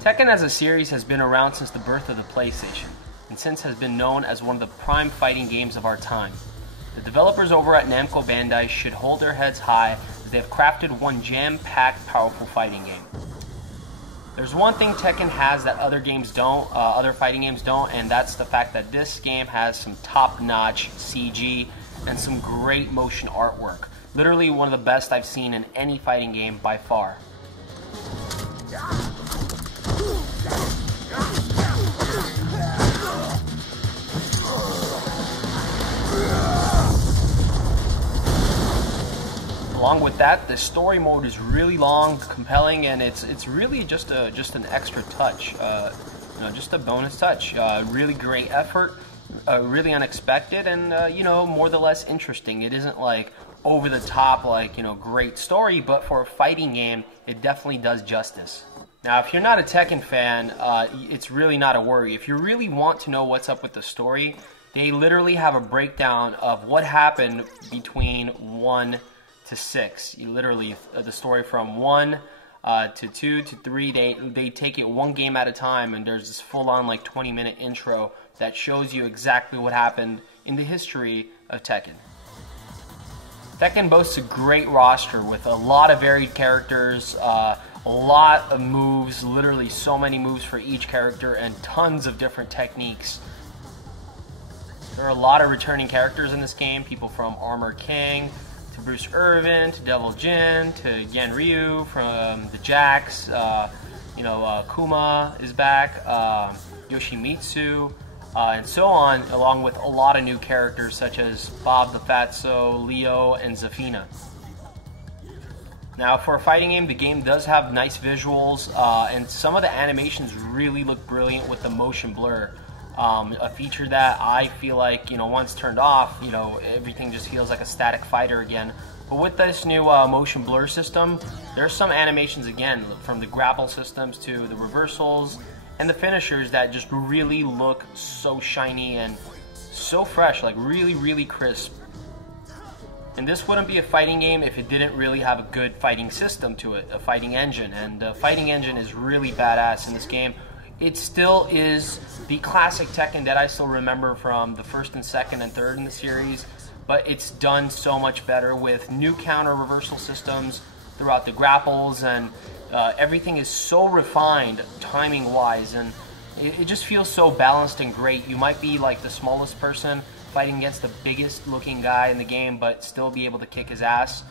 Tekken as a series has been around since the birth of the PlayStation, and since has been known as one of the prime fighting games of our time. The developers over at Namco Bandai should hold their heads high as they have crafted one jam-packed, powerful fighting game. There's one thing Tekken has that other fighting games don't, and that's the fact that this game has some top-notch CG and some great motion artwork. Literally one of the best I've seen in any fighting game by far. Along with that, the story mode is really long, compelling, and it's really just an extra touch, just a bonus touch. Really great effort, really unexpected, and more or less interesting. It isn't like over the top, like great story, but for a fighting game, it definitely does justice. Now, if you're not a Tekken fan, it's really not a worry. If you really want to know what's up with the story, they literally have a breakdown of what happened between 1 to 6. You literally, the story from 1 to 2 to 3, they take it one game at a time, and there's this full-on like 20-minute intro that shows you exactly what happened in the history of Tekken. Tekken boasts a great roster with a lot of varied characters, a lot of moves, literally so many moves for each character, and tons of different techniques. There are a lot of returning characters in this game, people from Armor King, to Bruce Irvin, to Devil Jin, to Yen Ryu from the Jacks, Kuma is back, Yoshimitsu, and so on, along with a lot of new characters such as Bob the Fatso, Leo, and Zafina. Now, for a fighting game, the game does have nice visuals, and some of the animations really look brilliant with the motion blur. A feature that I feel like, once turned off, everything just feels like a static fighter again. But with this new motion blur system, there's some animations again, from the grapple systems to the reversals and the finishers that just really look so shiny and so fresh, like really, really crisp. And this wouldn't be a fighting game if it didn't really have a good fighting system to it, a fighting engine. And the fighting engine is really badass in this game. It still is the classic Tekken that I still remember from the first and second and third in the series, but it's done so much better with new counter reversal systems throughout the grapples, and everything is so refined timing wise, and it just feels so balanced and great. You might be like the smallest person fighting against the biggest looking guy in the game, but still be able to kick his ass.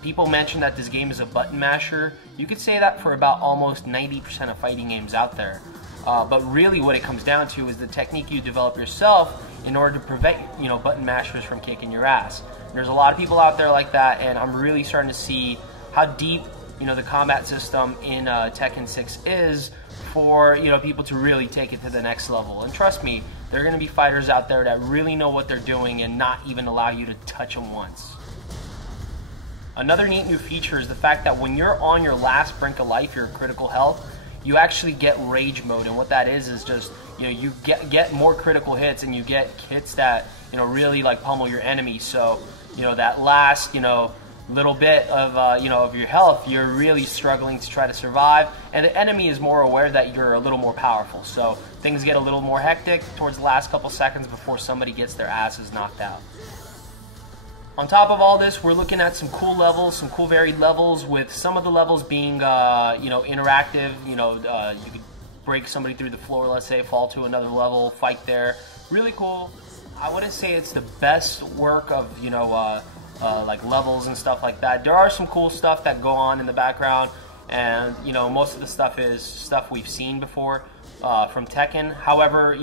People mention that this game is a button masher. You could say that for about almost 90% of fighting games out there. But really what it comes down to is the technique you develop yourself in order to prevent button mashers from kicking your ass. There's a lot of people out there like that, and I'm really starting to see how deep the combat system in Tekken 6 is for people to really take it to the next level. And trust me, there are going to be fighters out there that really know what they're doing and not even allow you to touch them once. Another neat new feature is the fact that when you're on your last brink of life, your critical health, you actually get rage mode, and what that is just you get more critical hits, and you get hits that really like pummel your enemy. So that last little bit of of your health, you're really struggling to try to survive, and the enemy is more aware that you're a little more powerful. So things get a little more hectic towards the last couple seconds before somebody gets their asses knocked out. On top of all this, we're looking at some cool levels, some cool varied levels, with some of the levels being, interactive. You could break somebody through the floor, let's say, fall to another level, fight there. Really cool. I wouldn't say it's the best work of, like levels and stuff like that. There are some cool stuff that go on in the background, and, most of the stuff is stuff we've seen before. From Tekken. However,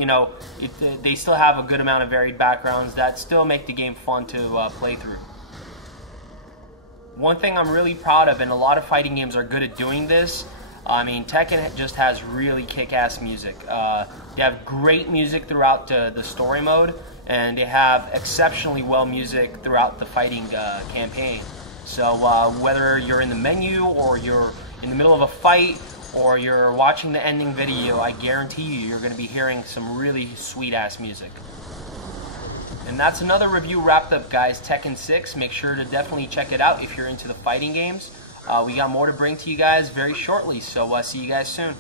they still have a good amount of varied backgrounds that still make the game fun to play through. One thing I'm really proud of, and a lot of fighting games are good at doing this, Tekken just has really kick-ass music. They have great music throughout the story mode, and they have exceptionally well music throughout the fighting campaign. So whether you're in the menu, or you're in the middle of a fight, or you're watching the ending video, I guarantee you're going to be hearing some really sweet-ass music. And that's another review wrapped up, guys. Tekken 6, make sure to definitely check it out if you're into the fighting games. we got more to bring to you guys very shortly. So see you guys soon.